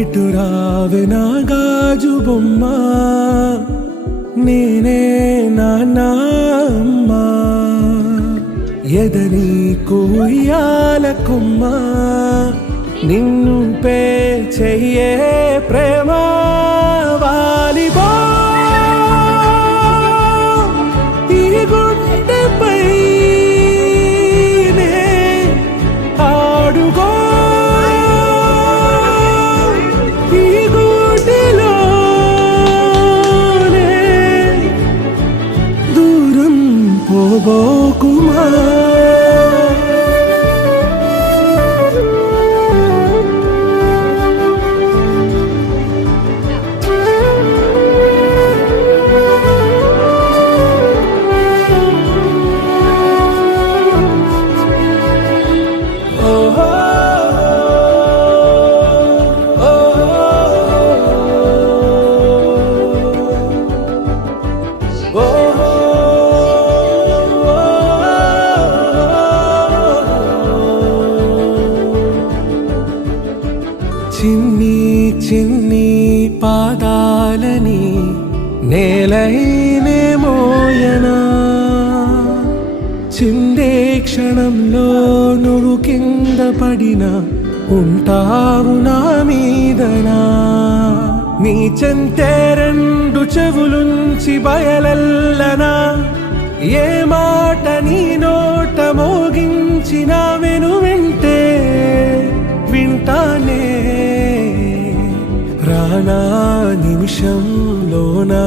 ఇటు రావే నా గాజు బొమ్మ, నేనే నాన్న అమ్మ, ఎదని కొయ్యాల కొమ్మ, నిన్ను పే చెయ్యే ప్రేమ వాలిబా ఈ గుండెపై నే ఆడుగో ఈ గుండెలోనే దూరం పోబోకుమా. చిన్ని చిన్ని పాదాలని నేలైనే మోయనా, చిందే క్షణంలో నువ్వు కింద పడినా ఉంటావు నా మీదనా. నీ చెంతే రెండు చెవులుంచి బయలెల్లనా, ఏ మాట నీ నోట మోగించిన వెను వింటే వింటానే. రానా నిమిషంలోనా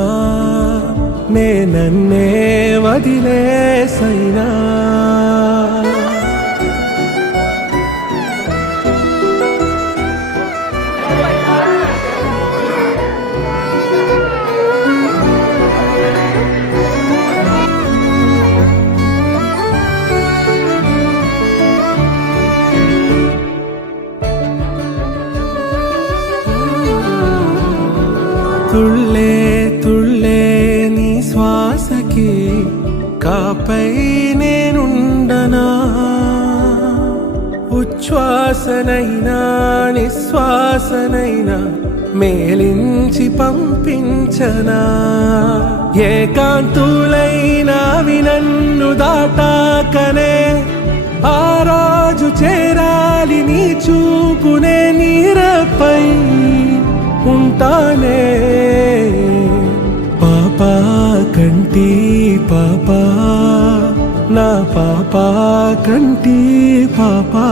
నే నన్నే వదిలేసైనా, తుళ్ళే తుళ్ళే నీ శ్వాసకి కాపై నేనుండనా, ఉచ్ఛ్వాసనైనా నిశ్వాసనైనా మేలించి పంపించనా. ఏకాంతులైనవి నన్ను దాటాకనే ఆ రాజు చేరాలి నీ చూపునే నీరపై ఉంటానే. పాపా కంటి పాపా నా పాపా కంటి పాపా.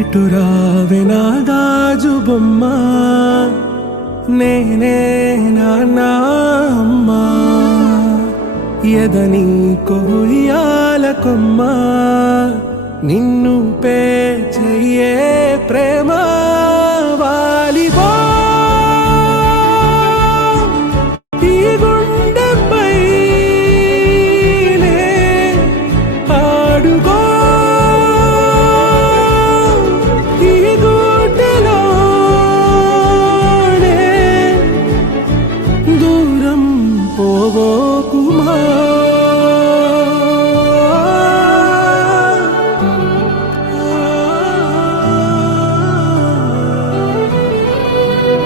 ఇటు రావే నా గాజు బొమ్మ, నేనే నాన్న అమ్మ, ఎదని కొయ్యాల కొమ్మ, నిన్ను పే చెయ్యే ప్రేమ వాలిబా ఈ గుండెపై నే ఆడుగో ఈ గుండెలోనే దూరం పోబోకుమా.